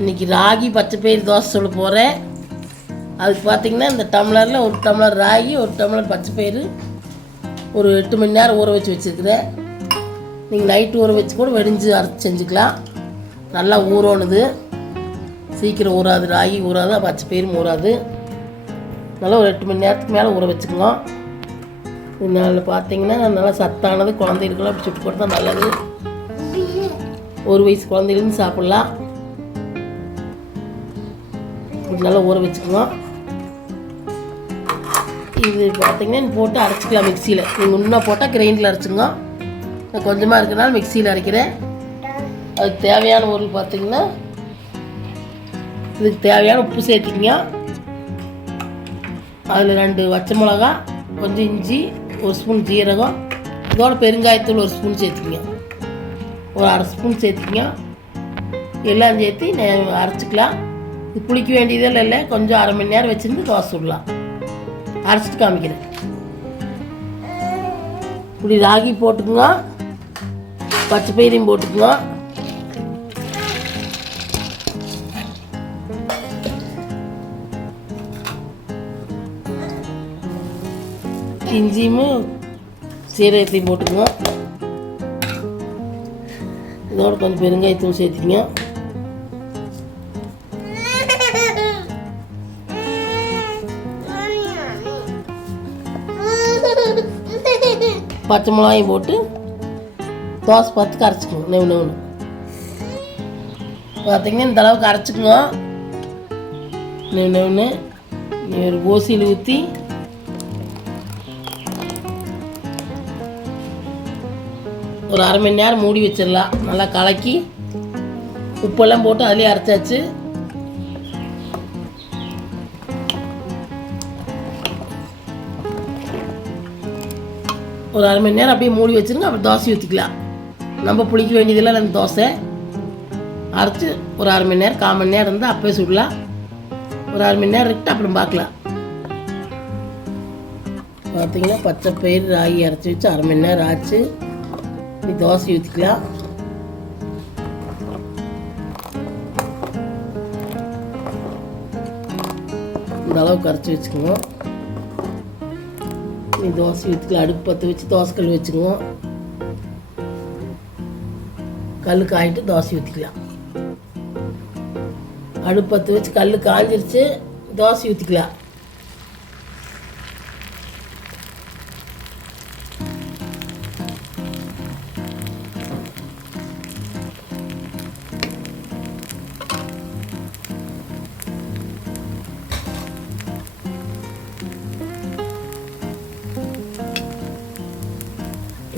இன்றைக்கி ராகி பச்சைப்பயிறு தோசை சொல்ல போகிறேன். அதுக்கு பார்த்திங்கன்னா இந்த டம்ளரில் ஒரு டம்ளர் ராகி, ஒரு டம்ளர் பச்சைப்பயிறு ஒரு 8 மணி நேரம் ஊற வச்சு வச்சுருக்கிறேன். நீங்கள் நைட்டு ஊற வச்சு கூட வெடிஞ்சு அரைச்சி செஞ்சுக்கலாம். நல்லா ஊறணுது, சீக்கிரம் ஊறாது, ராகி ஊறாது, பச்சைப்பயிரும் ஊறாது. நல்லா ஒரு 8 மணி நேரத்துக்கு மேலே ஊற வச்சுக்கோங்க. இதனால் பார்த்திங்கன்னா நல்லா சத்தானது, குழந்தைகளுக்கெல்லாம் அப்படி சுட்டு கொடுத்தா நல்லது. 1 வயசு குழந்தைலேருந்து சாப்பிட்லாம். இப்படி நல்லா ஊற வச்சுக்குவோம். இது பார்த்திங்கன்னா போட்டு அரைச்சிக்கலாம் மிக்சியில். நீங்கள் இன்னும் போட்டால் கிரைண்டரில் அரைச்சிங்க. நான் கொஞ்சமாக இருக்கிறனால மிக்சியில் அரைக்கிறேன். அதுக்கு தேவையான பொருள் பார்த்திங்கன்னா இதுக்கு தேவையான உப்பு சேர்த்திக்கிங்க. அதில் 2 பச்சை மிளகா, கொஞ்சம் இஞ்சி, 1 ஸ்பூன் ஜீரகம், இதோட பெருங்காயத்தூள் 1 ஸ்பூன் சேர்த்துக்கிங்க. ஒரு 1/2 ஸ்பூன் சேர்த்துக்கிங்க. எல்லாம் சேர்த்து அரைச்சிக்கலாம். இது புளிக்க வேண்டியதெல்லாம் இல்லை. கொஞ்சம் 1/2 மணி நேரம் வச்சுருந்து தோசை சுடலாம். அரைச்சிட்டு காமிக்கிறேன். இப்படி ராகி போட்டுக்குங்க, பச்சைப்பயிரையும் போட்டுக்குங்க. இஞ்சியும் சீரகத்தையும் போட்டுக்குங்க. இதோட கொஞ்சம் பெருங்காயத்தூள் சேர்த்துக்குங்க. பச்சை மிளகாயும் போட்டு தோசை பார்த்து அரைச்சிக்கணும். நெவுன்னு பார்த்திங்கன்னா இந்த அளவுக்கு அரைச்சிக்குங்க. நெவுன்னு ஒரு ஓசியில் ஊற்றி ஒரு 1/2 மணி நேரம் மூடி வச்சிடலாம். நல்லா கலக்கி உப்பெல்லாம் போட்டு அதிலே அரைச்சாச்சு. ஒரு 1/2 மணி நேரம் அப்படியே மூடி வச்சுருங்க. அப்புறம் தோசை ஊற்றிக்கலாம். நம்ம புளிக்க வேண்டியதில்லை. நம்ம தோசை அரைச்சி ஒரு 1/2 மணி நேரம் 1/4 மணி நேரம் இருந்தால் அப்போயே சுடலாம். ஒரு 1/2 மணி நேரம் இருக்குட்டு அப்புறம் பார்க்கலாம். பார்த்திங்கன்னா பச்சைப்பயிறு ராகி அரைச்சி வச்சு 1/2 மணி நேரம் ஆச்சு. இப்படி தோசை ஊற்றிக்கலாம். இந்த அளவுக்கு அரைச்சி வச்சுக்கோங்க. தோசை ஊற்றிக்கலாம். அடுப்பு பற்ற வச்சு தோசைக்கல் வச்சுக்குவோம். கல் காயிட்டு தோசை ஊற்றிக்கலாம். அடுப்பு பற்ற வச்சு கல் காஞ்சிருச்சு, தோசை ஊற்றிக்கலாம்.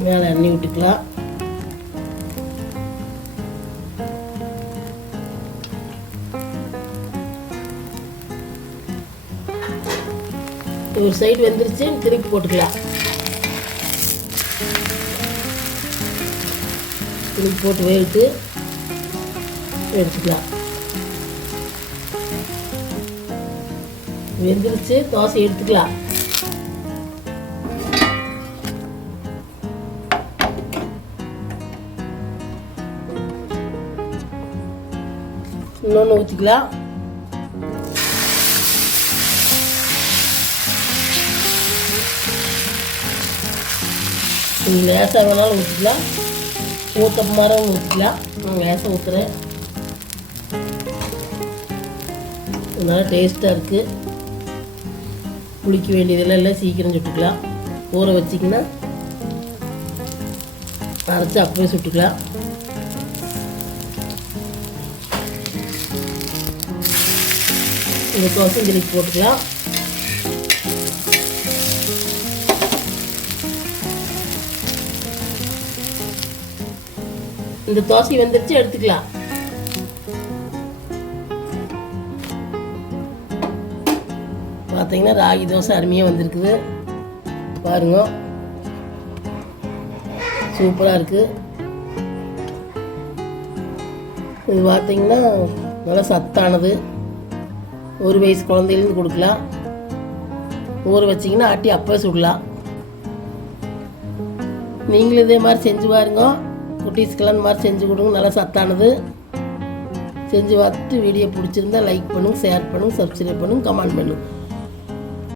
மேலே எண்ணெய் விட்டுக்கலாம். ஒரு சைடு வெந்துருச்சு, திருப்பி போட்டுக்கலாம். திருப்பி போட்டு வேவிட்டு எடுத்துக்கலாம். வெந்துருச்சு, தோசை எடுத்துக்கலாம். இன்னொன்று ஊற்றிக்கலாம். நீங்கள் லேசாக வேணாலும் ஊற்றிக்கலாம், ஊற்ற மரம் ஊற்றிக்கலாம். நான் லேசாக ஊற்றுறேன். நல்லா டேஸ்ட்டாக இருக்குது. புளிக்க வேண்டியதெல்லாம் இல்லை, சீக்கிரம் சுட்டுக்கலாம். ஊற வச்சிங்கன்னா அரைச்சி அப்படியே சுட்டுக்கலாம். இந்த தோசை திருப்பி போட்டுக்கலாம். இந்த தோசை வெந்துருச்சு, எடுத்துக்கலாம். பார்த்தீங்கன்னா ராகி தோசை அருமையாக வந்திருக்குது. பாருங்க, சூப்பராக இருக்குது. இது பார்த்தீங்கன்னா நல்லா சத்தானது. 1 வயசு குழந்தையிலேருந்து கொடுக்கலாம். ஊற வச்சிங்கன்னா ஆட்டி அப்போ சுடலாம். நீங்களும் இதே மாதிரி செஞ்சு பாருங்க. குட்டீஸ்க்கெல்லாம் இந்த மாதிரி செஞ்சு கொடுங்க. நல்லா சத்தானது. செஞ்சு பார்த்துட்டு வீடியோ பிடிச்சிருந்தா லைக் பண்ணுங்கள், ஷேர் பண்ணுங்கள், சப்ஸ்கிரைப் பண்ணுங்கள், கமெண்ட் பண்ணுங்கள்.